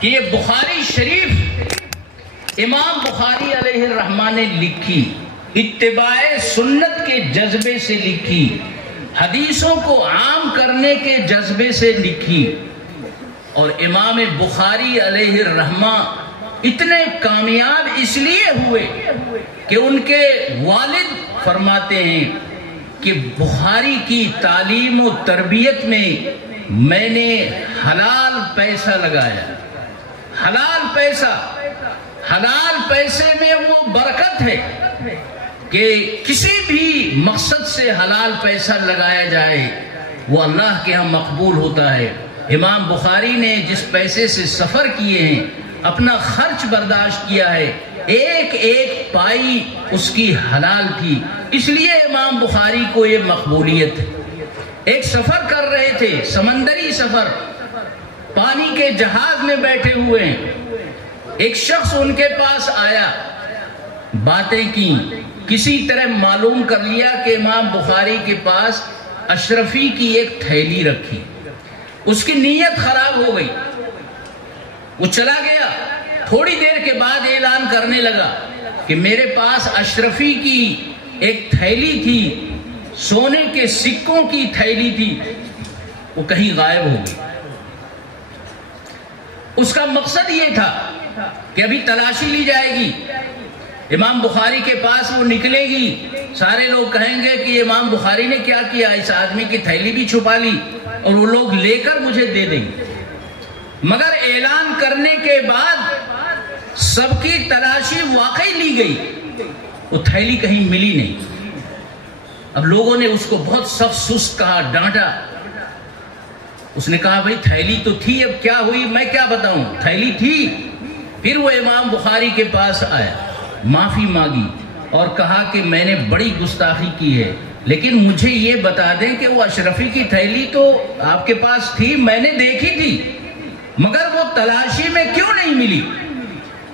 کہ یہ بخاری شریف امام بخاری علیہ الرحمہ نے لکھی، اتباع سنت کے جذبے سے لکھی، حدیثوں کو عام کرنے کے جذبے سے لکھی. اور امام بخاری علیہ الرحمہ اتنے کامیاب اس لیے ہوئے کہ ان کے والد فرماتے ہیں کہ بخاری کی تعلیم و تربیت میں میں نے حلال پیسہ لگایا. حلال پیسہ، حلال پیسے میں وہ برکت ہے کہ کسی بھی مقصد سے حلال پیسہ لگایا جائے وہ اللہ کے ہاں مقبول ہوتا ہے. امام بخاری نے جس پیسے سے سفر کیے ہیں، اپنا خرچ برداشت کیا ہے، ایک ایک پائی اس کی حلال تھی، اس لیے امام بخاری کو یہ مقبولیت ہے. ایک سفر کر رہے تھے، سمندری سفر، پانی کے جہاز میں بیٹھے ہوئے ہیں. ایک شخص ان کے پاس آیا، باتیں کی، کسی طرح معلوم کر لیا کہ امام بخاری کے پاس اشرفی کی ایک تھیلی رکھی. اس کی نیت خراب ہو گئی، وہ چلا گیا. تھوڑی دیر کے بعد اعلان کرنے لگا کہ میرے پاس اشرفی کی ایک تھیلی تھی، سونے کے سکوں کی تھیلی تھی، وہ کہیں غائب ہو گئی. اس کا مقصد یہ تھا کہ ابھی تلاشی لی جائے گی، امام بخاری کے پاس وہ نکلے گی، سارے لوگ کہیں گے کہ امام بخاری نے کیا کیا، اس آدمی کی تھیلی بھی چھپا لی، اور وہ لوگ لے کر مجھے دے دیں گے. مگر اعلان کرنے کے بعد سب کی تلاشی واقعی لی گئی، وہ تھیلی کہیں ملی نہیں. اب لوگوں نے اس کو بہت سخت سست کہا، ڈانٹا. اس نے کہا بھئی تھیلی تو تھی، اب کیا ہوئی میں کیا بتاؤں، تھیلی تھی. پھر وہ امام بخاری کے پاس آیا، معافی مانگی اور کہا کہ میں نے بڑی گستاخی کی ہے، لیکن مجھے یہ بتا دیں کہ وہ اشرفی کی تھیلی تو آپ کے پاس تھی، میں نے دیکھی تھی، مگر وہ تلاشی میں کیوں نہیں ملی.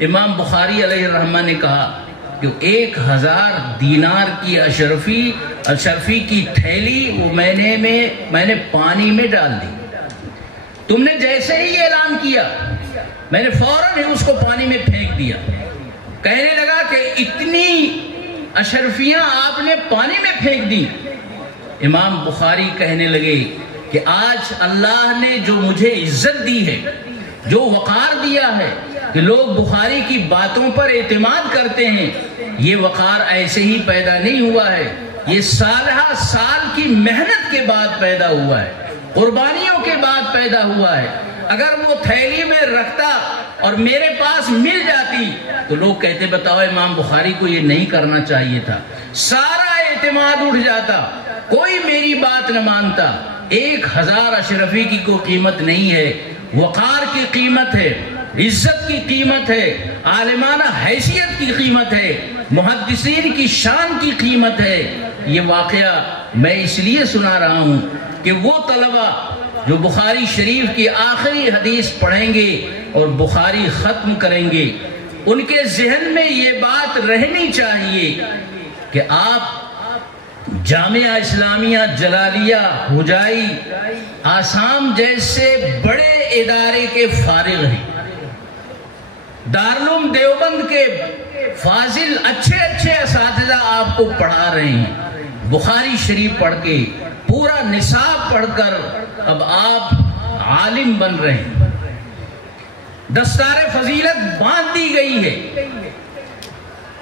امام بخاری علیہ الرحمہ نے کہا کہ 1000 دینار کی اشرفی کی تھیلی وہ میں نے پانی میں ڈال دی. تم نے جیسے ہی اعلان کیا میں نے فوراً ہی اس کو پانی میں پھینک دیا. کہنے لگا کہ اتنی اشرفیاں آپ نے پانی میں پھینک دی. امام بخاری کہنے لگے کہ آج اللہ نے جو مجھے عزت دی ہے، جو وقار دیا ہے کہ لوگ بخاری کی باتوں پر اعتماد کرتے ہیں، یہ وقار ایسے ہی پیدا نہیں ہوا ہے، یہ سالہ سال کی محنت کے بعد پیدا ہوا ہے، قربانیوں کے بعد پیدا ہوا ہے. اگر وہ تھیلی میں رکھتا اور میرے پاس مل جاتی تو لوگ کہتے بتاؤ امام بخاری کو یہ نہیں کرنا چاہیے تھا. سارا اعتماد اٹھ جاتا، کوئی میری بات نہ مانتا. 1000 اشرفی کی کوئی قیمت نہیں ہے، وقار کی قیمت ہے، عزت کی قیمت ہے، عالمانہ حیثیت کی قیمت ہے، محدثین کی شان کی قیمت ہے. یہ واقعہ میں اس لیے سنا رہا ہوں کہ وہ طلبہ جو بخاری شریف کی آخری حدیث پڑھیں گے اور بخاری ختم کریں گے، ان کے ذہن میں یہ بات رہنی چاہیے کہ آپ جامعہ اسلامیہ جلالیہ حجائی آسام جیسے بڑے ادارے کے فارغ ہیں، دارالعلوم دیوبند کے فاضل اچھے اساتذہ آپ کو پڑھا رہے ہیں. بخاری شریف پڑھ کے پورا نصاب پڑھ کر اب آپ عالم بن رہے ہیں، دستار فضیلت باندھ دی گئی ہے.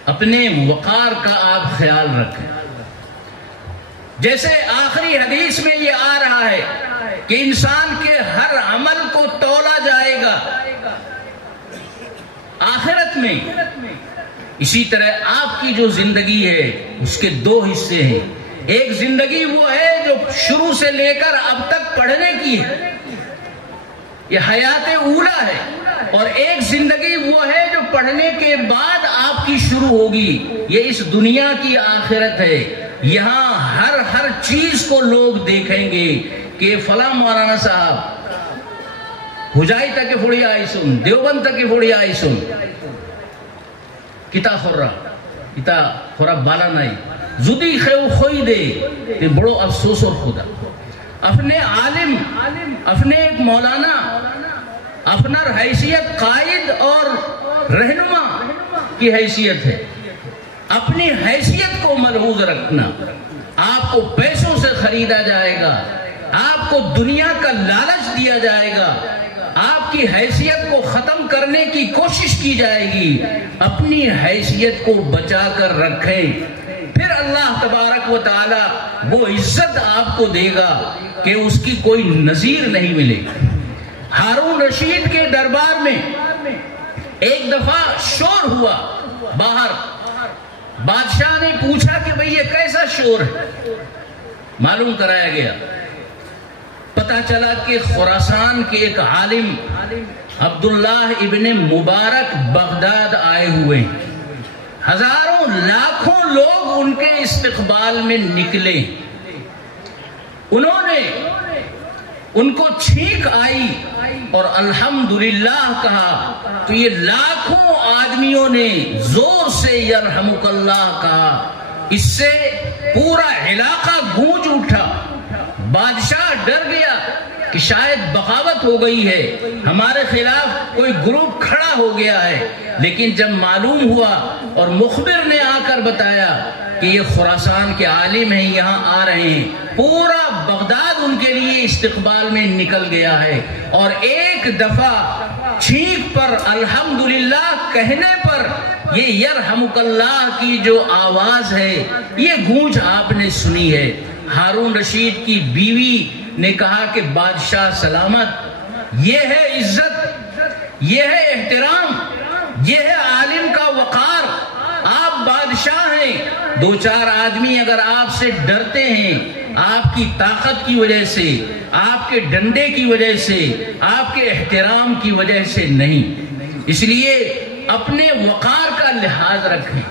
اپنے وقار کا آپ خیال رکھیں. جیسے آخری حدیث میں یہ آ رہا ہے کہ انسان کے ہر عمل کو تولا جائے گا آخرت میں، اسی طرح آپ کی جو زندگی ہے اس کے 2 حصے ہیں. ایک زندگی وہ ہے جو شروع سے لے کر اب تک پڑھنے کی ہے، یہ حیات اولا ہے، اور ایک زندگی وہ ہے جو پڑھنے کے بعد آپ کی شروع ہوگی، یہ اس دنیا کی آخرت ہے. یہاں ہر چیز کو لوگ دیکھیں گے کہ فلاں مولانا صاحب حجائی تک پڑھی آئی سن، دیوبند تک پڑھی آئی سن، کتا خورا بالا نہیں زدی خیو خوئی دے کہ بڑو افسوس اور خدا. اپنے عالم، اپنے ایک مولانا افنر حیثیت قائد اور رہنما کی حیثیت ہے. اپنی حیثیت کو ملحوظ رکھنا. آپ کو پیسوں سے خریدا جائے گا، آپ کو دنیا کا لالچ دیا جائے گا، آپ کی حیثیت کو ختم کرنے کی کوشش کی جائے گی. اپنی حیثیت کو بچا کر رکھیں، پھر اللہ تبارک و تعالی وہ عزت آپ کو دے گا کہ اس کی کوئی نظیر نہیں ملے. ہارون رشید کے دربار میں ایک دفعہ شور ہوا باہر. بادشاہ نے پوچھا کہ بھئی یہ کیسا شور ہے؟ معلوم کرایا گیا. پتہ چلا کہ خراسان کے ایک عالم عبداللہ ابن مبارک بغداد آئے ہوئے. ہزاروں لاکھوں لوگ ان کے استقبال میں نکلے. انہوں نے ان کو چھینک آئی اور الحمدللہ کہا تو یہ لاکھوں آدمیوں نے زور سے یرحمک اللہ کہا. اس سے پورا علاقہ گونج اٹھا. بادشاہ ڈر گیا کہ شاید بغاوت ہو گئی ہے، ہمارے خلاف کوئی گروپ کھڑا ہو گیا ہے. لیکن جب معلوم ہوا اور مخبر نے آ کر بتایا کہ یہ خراسان کے عالم ہیں، یہاں آ رہے ہیں، پورا بغداد ان کے لیے استقبال میں نکل گیا ہے. اور ایک دفعہ چھینک پر الحمدللہ کہنے پر یہ یرحمک اللہ کی جو آواز ہے یہ گونج آپ نے سنی ہے. ہارون رشید کی بیوی نے کہا کہ بادشاہ سلامت، یہ ہے عزت، یہ ہے احترام، یہ ہے عالم کا وقار. آپ بادشاہ ہیں، دو چار آدمی اگر آپ سے ڈرتے ہیں آپ کی طاقت کی وجہ سے، آپ کے ڈنڈے کی وجہ سے، آپ کے احترام کی وجہ سے نہیں. اس لیے اپنے وقار کا لحاظ رکھیں،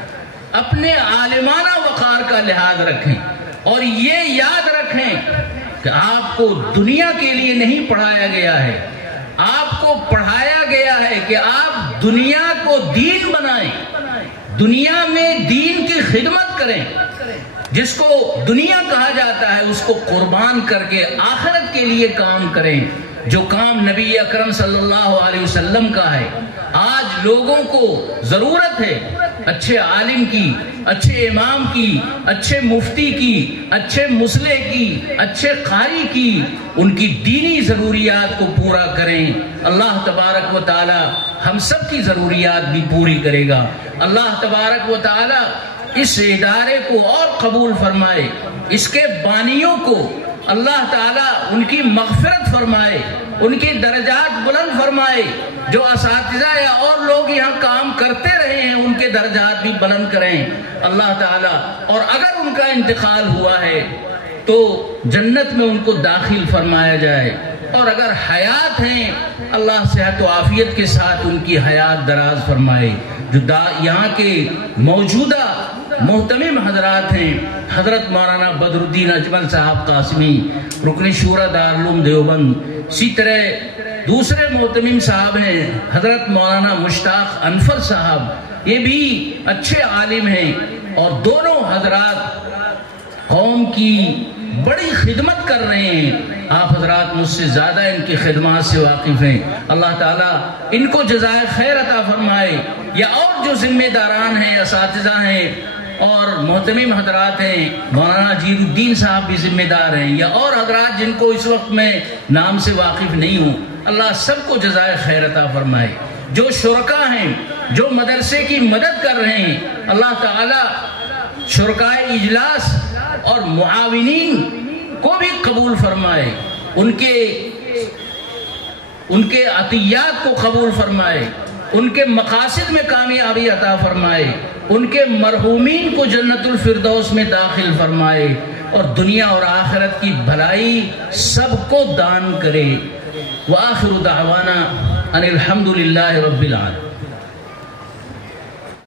اپنے عالمانہ وقار کا لحاظ رکھیں. اور یہ یاد رکھیں کہ آپ کو دنیا کے لیے نہیں پڑھایا گیا ہے، آپ کو پڑھایا گیا ہے کہ آپ دنیا کو دین بنائیں، دنیا میں دین کی خدمت کریں. جس کو دنیا کہا جاتا ہے اس کو قربان کر کے آخرت کے لیے کام کریں، جو کام نبی اکرم صلی اللہ علیہ وسلم کا ہے. آج لوگوں کو ضرورت ہے اچھے عالم کی، اچھے امام کی، اچھے مفتی کی، اچھے مصلح کی، اچھے قاری کی. ان کی دینی ضروریات کو پورا کریں. اللہ تبارک و تعالی ہم سب کی ضروریات بھی پوری کرے گا. اللہ تبارک و تعالی اس ادارے کو اور قبول فرمائے، اس کے بانیوں کو اللہ تعالیٰ ان کی مغفرت فرمائے، ان کی درجات بلند فرمائے. جو اساتذہ یا اور لوگ یہاں کام کرتے رہے ہیں ان کے درجات بھی بلند کریں اللہ تعالیٰ. اور اگر ان کا انتقال ہوا ہے تو جنت میں ان کو داخل فرمایا جائے. اور اگر حیات ہیں اللہ صحت و عافیت کے ساتھ ان کی حیات دراز فرمائے. جو یہاں کے موجودہ محتمم حضرات ہیں، حضرت مولانا بدر الدین اجمل صاحب قاسمی رکن شورا دارالعلوم دیوبند، اسی طرح دوسرے محتمم صاحب ہیں حضرت مولانا مشتاق انفر صاحب، یہ بھی اچھے عالم ہیں. اور دونوں حضرات قوم کی بڑی خدمت کر رہے ہیں. آپ حضرات مجھ سے زیادہ ان کی خدمات سے واقف ہیں. اللہ تعالیٰ ان کو جزائے خیر عطا فرمائے. یا اور جو ذمہ داران ہیں، اساتذہ ہیں اور محتمم حضرات ہیں، مولانا جیر الدین صاحب بھی ذمہ دار ہیں، یا اور حضرات جن کو اس وقت میں نام سے واقف نہیں ہوں، اللہ سب کو جزائے خیر عطا فرمائے. جو شرکا ہیں، جو مدرسے کی مدد کر رہے ہیں، اللہ تعالیٰ شرکائے اجلاس اور معاونین کو بھی قبول فرمائے، ان کے عطیات کو قبول فرمائے، ان کے مقاصد میں کامیابی عطا فرمائے، ان کے مرحومین کو جنت الفردوس میں داخل فرمائے، اور دنیا اور آخرت کی بھلائی سب کو دان کرے. وآخر دعوانا ان الحمدللہ رب العالمین.